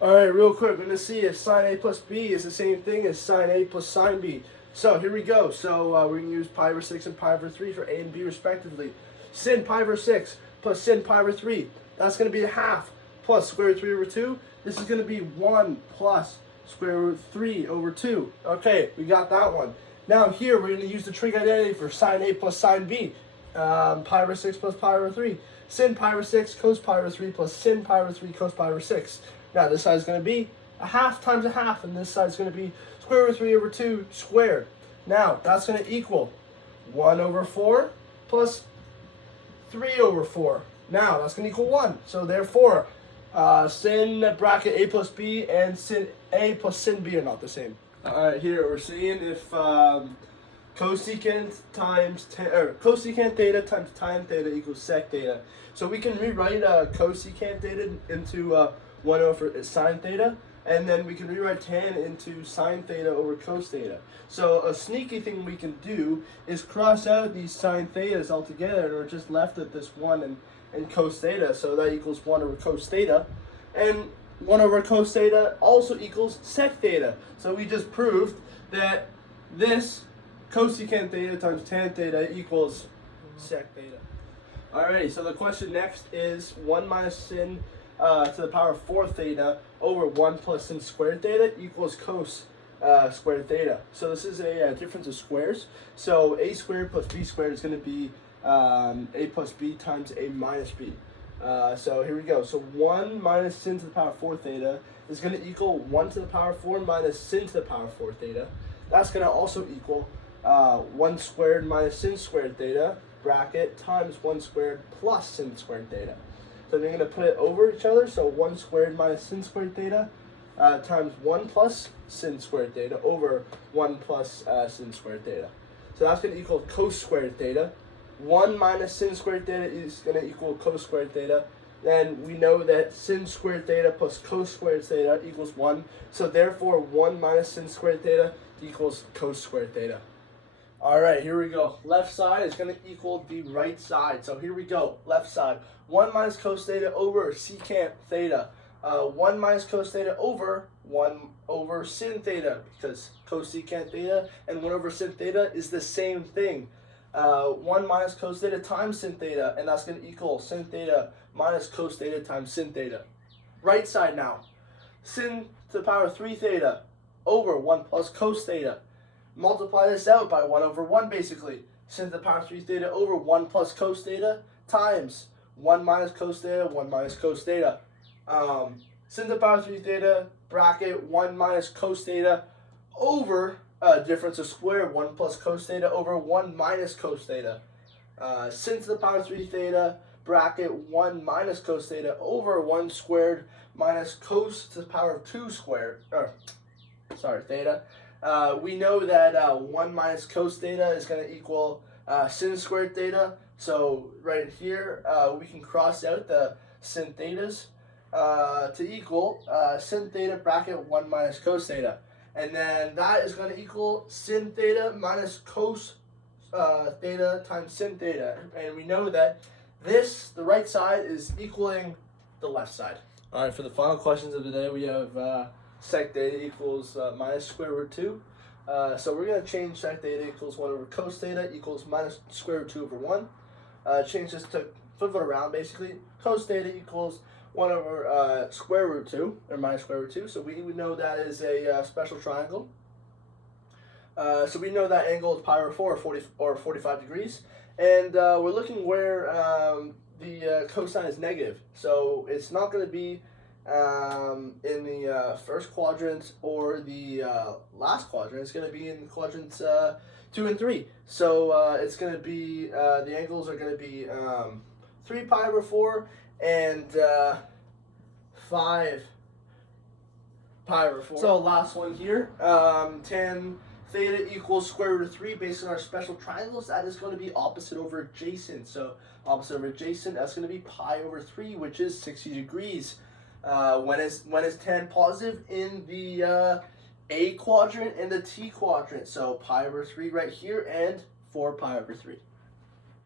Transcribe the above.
All right, real quick, we're going to see if sine A plus B is the same thing as sine A plus sine B. So here we go. So we're going to use pi over 6 and pi over 3 for A and B respectively. Sin pi over 6 plus sin pi over 3. That's going to be a half plus square root of 3 over 2. This is going to be 1 plus square root of 3 over 2. Okay, we got that one. Now here we're going to use the trig identity for sine A plus sine B. Pi over 6 plus pi over 3. Sin pi over 6 cos pi over 3 plus sin pi over 3 cos pi over 6. Now this side is going to be a half times a half, and this side is going to be square root of 3 over 2 squared. Now that's going to equal 1 over 4 plus 3 over 4. Now that's going to equal 1. So therefore, sin bracket A plus B and sin A plus sin B are not the same. Alright, here we're seeing if cosecant times cosecant theta times tan theta equals sec theta. So we can rewrite cosecant theta into 1 over sine theta, and then we can rewrite tan into sine theta over cos theta. So a sneaky thing we can do is cross out these sine thetas altogether, and we're just left with this 1 and cos theta. So that equals 1 over cos theta, and 1 over cos theta also equals sec theta. So we just proved that this cosecant theta times tan theta equals sec theta. Alrighty, so the question next is 1 minus sin to the power of 4 theta over 1 plus sin squared theta equals cos squared theta. So this is a difference of squares. So a squared plus b squared is going to be a plus b times a minus b. So here we go. So 1 minus sin to the power of 4 theta is going to equal 1 to the power of 4 minus sin to the power of 4 theta. That's going to also equal 1 squared minus sin squared theta bracket times 1 squared plus sin squared theta. So they're going to put it over each other. So 1 squared minus sin squared theta times 1 plus sin squared theta over 1 plus sin squared theta. So that's going to equal cos squared theta. 1 minus sin squared theta is going to equal cos squared theta. Then we know that sin squared theta plus cos squared theta equals 1. So therefore 1 minus sin squared theta equals cos squared theta. Alright, here we go. Left side is going to equal the right side. So here we go. Left side. 1 minus cos theta over secant theta. 1 minus cos theta over 1 over sin theta, because cosecant theta and 1 over sin theta is the same thing. 1 minus cos theta times sin theta, and that's going to equal sin theta minus cos theta times sin theta. Right side now. Sin to the power of 3 theta over 1 plus cos theta. Multiply this out by 1 over 1 basically. Sin to the power of 3 theta over 1 plus cos theta times 1 minus cos theta, 1 minus cos theta. Sin to the power of 3 theta bracket 1 minus cos theta over difference of square 1 plus cos theta over 1 minus cos theta. Sin to the power of 3 theta bracket 1 minus cos theta over 1 squared minus cos to the power of 2 squared, theta. We know that 1 minus cos theta is going to equal sin squared theta. So right here, we can cross out the sin thetas to equal sin theta bracket 1 minus cos theta. And then that is going to equal sin theta minus cos theta times sin theta. And we know that this, the right side, is equaling the left side. All right, for the final questions of the day, we have sec theta equals minus square root 2. So we're going to change sec theta equals 1 over cos theta equals minus square root 2 over 1. Change this to flip it around basically. Cos theta equals 1 over square root 2, or minus square root 2. So we know that is a special triangle. So we know that angle is pi over 4 or 45 degrees. And we're looking where the cosine is negative. So it's not going to be in the first quadrant or the last quadrant. It's going to be in quadrants 2 and 3. So it's going to be, the angles are going to be 3 pi over 4 and 5 pi over 4. So last one here, tan theta equals square root of 3 based on our special triangles. That is going to be opposite over adjacent. So opposite over adjacent, that's going to be pi over 3, which is 60 degrees. When is tan positive? In the A quadrant and the T quadrant. So pi over 3 right here and 4 pi over 3.